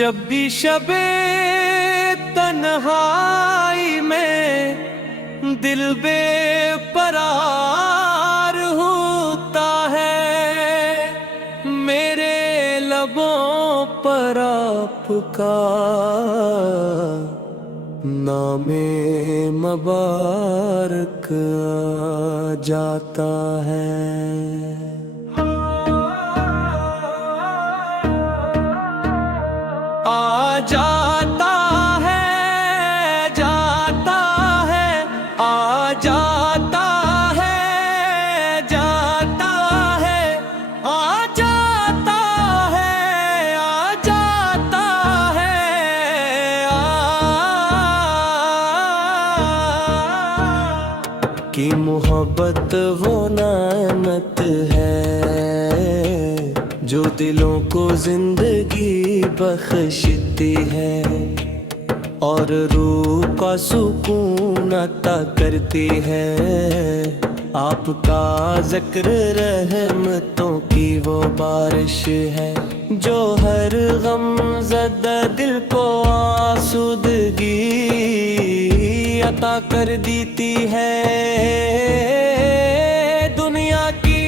जब भी शबे तन्हाई में दिल बेपरार होता है, मेरे लबों पर आपका नामे मुबारक आ जाता है। आ जाता है, जाता है, आ जाता है, जाता है, आ जाता है, आ जाता है, कि मोहब्बत वो नेमत है जो दिलों को जिंदगी बख्शती है और रूह का सुकून अता करती है। आपका जिक्र रहमतों की वो बारिश है जो हर गम ज़दा दिल को आसूदगी अता कर देती है। दुनिया की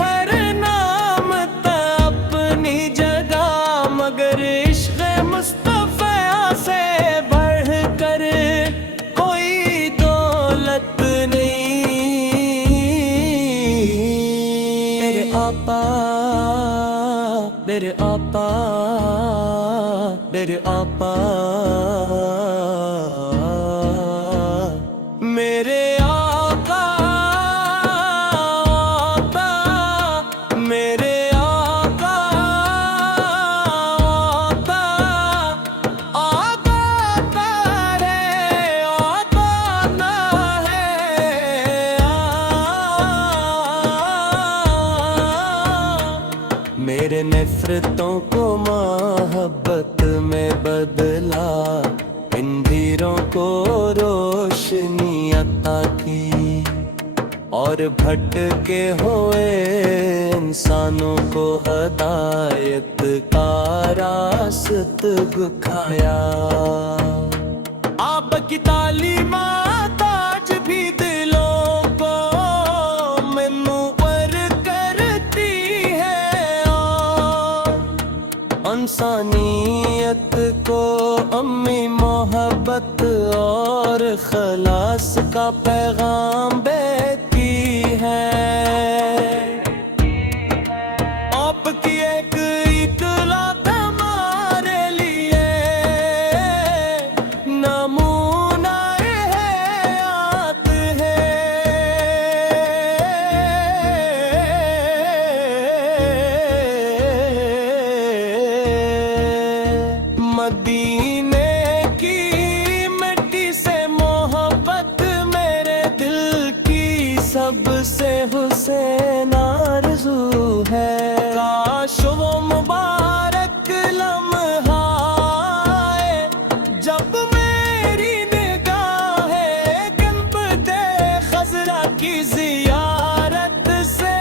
हर नामत अपनी जगह, मगर इश्क़ मुस्तफ़ा से बढ़ कर कोई दौलत नहीं। मेरे आपा, मेरे आपा, मेरे आपा, मेरे आका, आका, मेरे आका, आका, आका रे, आका ना है मेरे नफ़रतों को मोहब्बत में बदला, इन धीरों को रोशनी अता की और भटके हुए इंसानों को हदायत का रास्त दिखाया। आपकी तालीमात आज भी दिलों को मुनव्वर करती है और इंसानियत को अम्मी मोहब्बत और खलास का पैगाम देती है। आपकी एक इतलात हमारे लिए नमूना हयात है। मदीने की मिट्टी से मोहब्बत मेरे दिल की सबसे हुसैन आरज़ू है। काश वो मुबारक लम्हा आए जब मेरी निगाहें गुंबदे खज़रा की ज़ियारत से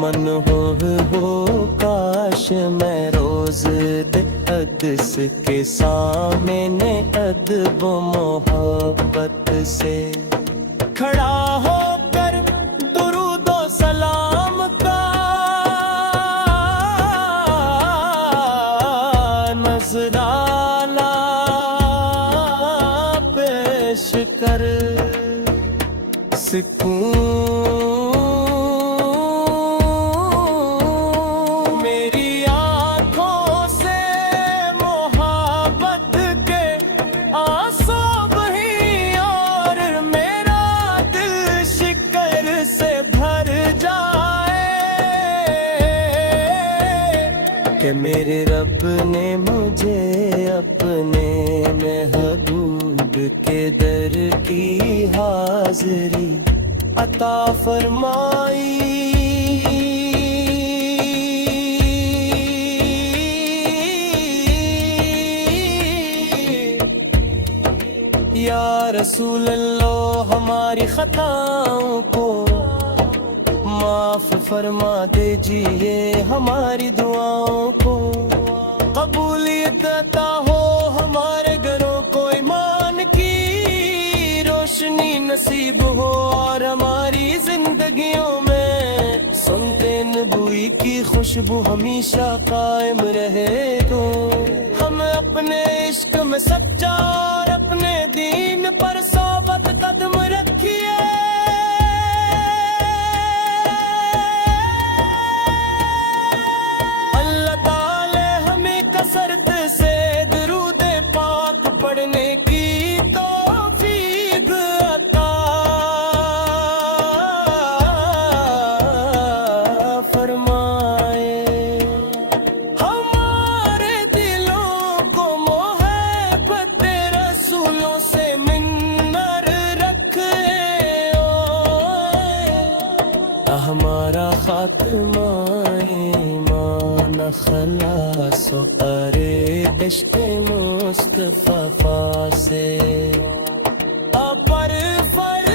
मन हो काश मैं रोज अदस के सामने अदब मोहब्बत से खड़ा होकर दुरूदो सलाम का नज़राना पेश कर सकूं। कि मेरे रब ने मुझे अपने महबूब के दर की हाज़री अता फरमाई। या रसूल अल्लाह हमारी खताओं को माफ फरमा दीजिए हमारी दुआओं को, कबूलियत अता हो हमारे घरों को, ईमान की रोशनी नसीब हो और हमारी जिंदगियों में सुनते नबूई की खुशबू हमेशा कायम रहे। तो हम अपने इश्क में सच्चा और अपने दीन पर सोबत कदम रखिए। अल्लाह ताला हमें कसरत से दुरूद पाक पढ़ने की तौफीक अता फरमाए। हमारे दिलों को मोहब्बत रसूलों से मिन्नत रखे, हमारा खात्मा ईमान खलास अरे इश्क मुस्तफा से अपर फर